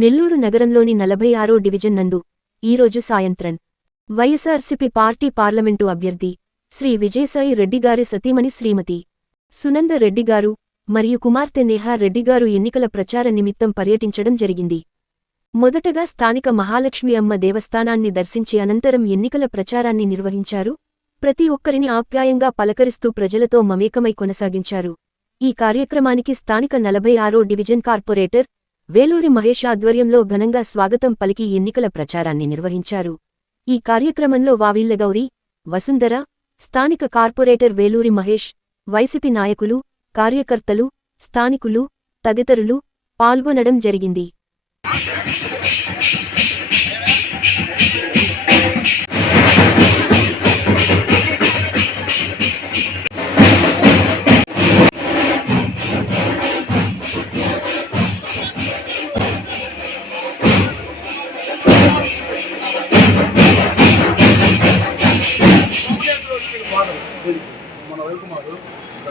నెల్లూరు నగరంలోని నలభై ఆరో డివిజన్ నందు ఈరోజు సాయంత్రం వైఎస్ఆర్సీపీ పార్టీ పార్లమెంటు అభ్యర్థి శ్రీ విజయసాయి రెడ్డిగారి సతీమణి శ్రీమతి సునంద రెడ్డిగారు మరియు కుమార్తె నేహా రెడ్డిగారు ఎన్నికల ప్రచార నిమిత్తం పర్యటించడం జరిగింది. మొదటగా స్థానిక మహాలక్ష్మి అమ్మ దేవస్థానాన్ని దర్శించి అనంతరం ఎన్నికల ప్రచారాన్ని నిర్వహించారు. ప్రతి ఒక్కరిని ఆప్యాయంగా పలకరిస్తూ ప్రజలతో మమేకమై కొనసాగించారు. ఈ కార్యక్రమానికి స్థానిక నలభై ఆరో డివిజన్ కార్పొరేటర్ వేలూరి మహేష్ ఆధ్వర్యంలో ఘనంగా స్వాగతం పలికి ఎన్నికల ప్రచారాన్ని నిర్వహించారు. ఈ కార్యక్రమంలో వావిళ్ళగౌరి వసుంధర స్థానిక కార్పొరేటర్ వేలూరి మహేష్ వైసీపీ నాయకులు కార్యకర్తలు స్థానికులు తదితరులు పాల్గొనడం జరిగింది.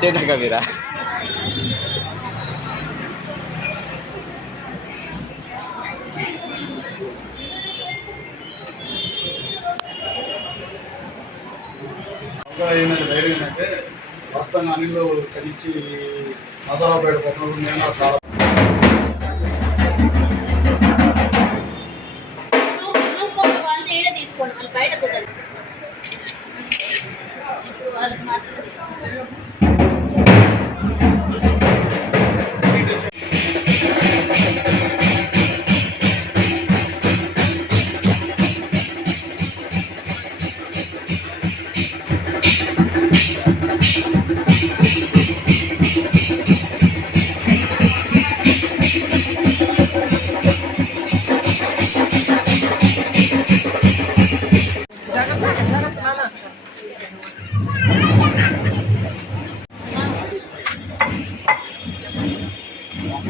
Cek nak kamera. వాస్తవంగా అనిల్ కలిసి మసాలా బయట కొత్తలు నేను చాలా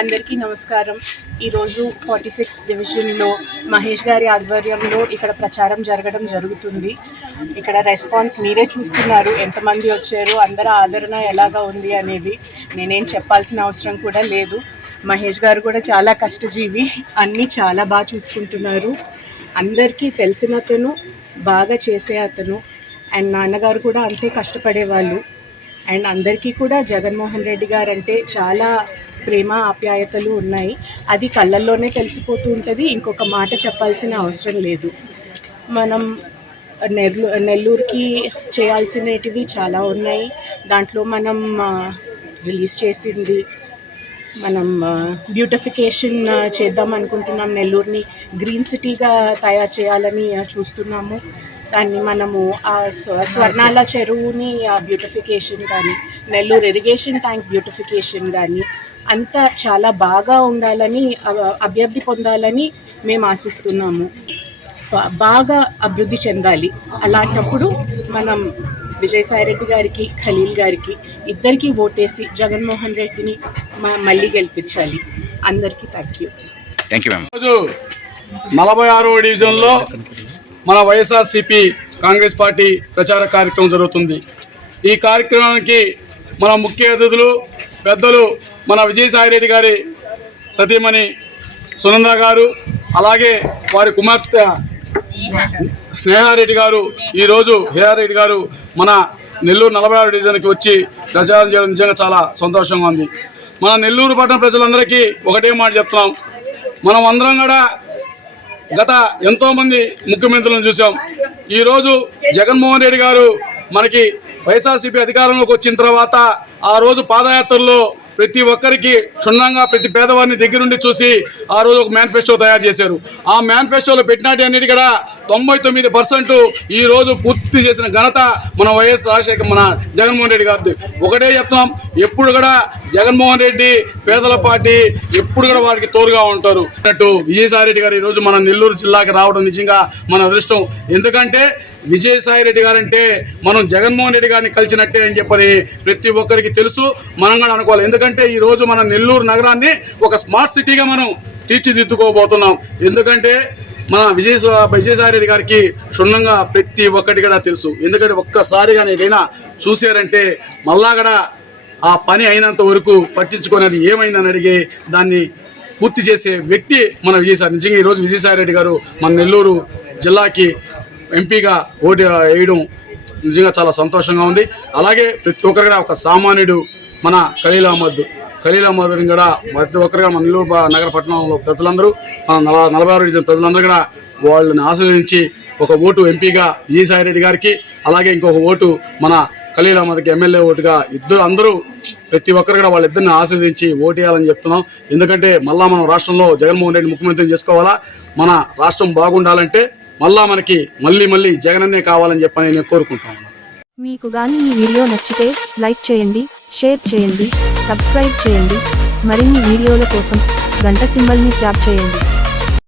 అందరికీ నమస్కారం. ఈరోజు ఫార్టీ సిక్స్ డివిజన్లో మహేష్ గారి ఆధ్వర్యంలో ఇక్కడ ప్రచారం జరగడం జరుగుతుంది. ఇక్కడ రెస్పాన్స్ మీరే చూస్తున్నారు. ఎంతమంది వచ్చారు? అందరి ఆదరణ ఎలాగా ఉంది అనేది నేనేం చెప్పాల్సిన అవసరం కూడా లేదు. మహేష్ గారు కూడా చాలా కష్టజీవి. అన్నీ చాలా బాగా చూసుకుంటున్నారు. అందరికీ తెలిసిన అతను బాగా చేసే అతను. అండ్ నాన్నగారు కూడా అంతే కష్టపడేవాళ్ళు. అండ్ అందరికీ కూడా జగన్మోహన్ రెడ్డి గారు అంటే చాలా ప్రేమ ఆప్యాయతలు ఉన్నాయి. అది కళ్ళల్లోనే తెలిసిపోతూ ఉంటుంది. ఇంకొక మాట చెప్పాల్సిన అవసరం లేదు. మనం నెల్లూ నెల్లూరుకి చేయాల్సినటివి చాలా ఉన్నాయి. దాంట్లో మనం రిలీజ్ చేసింది మనం బ్యూటిఫికేషన్ చేద్దాం అనుకుంటున్నాం. నెల్లూరుని గ్రీన్ సిటీగా తయారు చేయాలని చూస్తున్నాము. దాన్ని మనము ఆ స్వ- స్వర్ణాల చెరువుని బ్యూటిఫికేషన్ కానీ నెల్లూరు ఇరిగేషన్ ట్యాంక్ బ్యూటిఫికేషన్ కానీ అంతా చాలా బాగా ఉండాలని అభ్యర్థి పొందాలని మేము ఆశిస్తున్నాము. బాగా అభివృద్ధి చెందాలి. అలాంటప్పుడు మనం విజయసాయి రెడ్డి గారికి ఖలీల్ గారికి ఇద్దరికి ఓటేసి జగన్మోహన్ రెడ్డిని మ- మళ్ళీ గెలిపించాలి. అందరికీ థ్యాంక్ యూ థ్యాంక్ యూ నలభై ఆరో డివిజన్లో మన వైఎస్ఆర్సిపి కాంగ్రెస్ పార్టీ ప్రచార కార్యక్రమం జరుగుతుంది. ఈ కార్యక్రమానికి మన ముఖ్య అతిథులు పెద్దలు మన విజయసాయిరెడ్డి గారి సతీమణి సునంద గారు అలాగే వారి కుమార్తె స్నేహారెడ్డి గారు ఈరోజు హేహారెడ్డి గారు మన నెల్లూరు నలభై ఆరు డివిజన్కి వచ్చి ప్రచారం చేయడం నిజంగా చాలా సంతోషంగా ఉంది. మన నెల్లూరు పట్టణ ప్రజలందరికీ ఒకటే మాట చెప్తున్నాం. మనం అందరం కూడా గత ఎంతోమంది ముఖ్యమంత్రులను చూసాం. ఈరోజు జగన్మోహన్ రెడ్డి గారు మనకి వైఎస్ఆర్సీపీ అధికారంలోకి వచ్చిన తర్వాత ఆ రోజు పాదయాత్రలో ప్రతి ఒక్కరికి క్షుణ్ణంగా ప్రతి పేదవారిని దగ్గరుండి చూసి ఆ రోజు ఒక మేనిఫెస్టో తయారు చేశారు. ఆ మేనిఫెస్టోలో పెట్టినట్టు అన్నిటి కూడా తొంభై తొమ్మిది పర్సెంట్ ఈ రోజు పూర్తి చేసిన ఘనత మన వైఎస్ రాజశేఖర్ మన జగన్మోహన్ రెడ్డి గారిది. ఒకటే చెప్తున్నాం ఎప్పుడు కూడా జగన్మోహన్ రెడ్డి పేదల పార్టీ ఎప్పుడు కూడా వారికి తోడుగా ఉంటారు. అన్నట్టు విజయసాయి రెడ్డి గారు ఈరోజు మన నెల్లూరు జిల్లాకి రావడం నిజంగా మన అదృష్టం. ఎందుకంటే విజయసాయి రెడ్డి గారు అంటే మనం జగన్మోహన్ రెడ్డి గారిని కలిసినట్టే అని చెప్పని ప్రతి ఒక్కరికి తెలుసు మనం కూడా అనుకోవాలి. ఎందుకంటే ఈరోజు మన నెల్లూరు నగరాన్ని ఒక స్మార్ట్ సిటీగా మనం తీర్చిదిద్దుకోబోతున్నాం. ఎందుకంటే మన విజయ విజయసాయి రెడ్డి గారికి క్షుణ్ణంగా ప్రతి ఒక్కటి కూడా తెలుసు. ఎందుకంటే ఒక్కసారిగా నేనైనా చూశారంటే మళ్ళా కూడా ఆ పని అయినంత వరకు పట్టించుకునేది. ఏమైందని అడిగి దాన్ని పూర్తి చేసే వ్యక్తి మన విజయసాయి నిజంగా ఈరోజు విజయసాయి రెడ్డి గారు మన నెల్లూరు జిల్లాకి ఎంపీగా ఓటు వేయడం నిజంగా చాలా సంతోషంగా ఉంది. అలాగే ప్రతి ఒక్కరు కూడా ఒక సామాన్యుడు మన ఖలీల్ అహ్మద్. ఖలీల్ అహ్మద్ కూడా ప్రతి ఒక్కరిగా మన నెల్లూరు నగర పట్టణంలో ప్రజలందరూ మన నలభై ఆరు డివిజన్ ప్రజలందరూ కూడా వాళ్ళని ఆశీర్వదించి ఒక ఓటు ఎంపీగా విజయసాయి రెడ్డి గారికి అలాగే ఇంకొక ఓటు మన ఖలీల్ అహ్మద్కి ఎమ్మెల్యే ఓటుగా ఇద్దరు అందరూ ప్రతి ఒక్కరు కూడా వాళ్ళిద్దరిని ఆశీర్వదించి ఓటేయాలని చెప్తున్నాం. ఎందుకంటే మళ్ళా మనం రాష్ట్రంలో జగన్మోహన్ రెడ్డి ముఖ్యమంత్రిని చేసుకోవాలా? మన రాష్ట్రం బాగుండాలంటే మళ్ళా మనకి మళ్ళీ మళ్ళీ జగనన్నే కావాలని చెప్పని నేను కోరుకుంటాను మీకు గాని ఈ వీడియో నచ్చితే లైక్ చేయండి షేర్ చేయండి సబ్స్క్రైబ్ చేయండి. మరిన్ని వీడియోల కోసం గంట సింబల్ని ట్యాప్ చేయండి.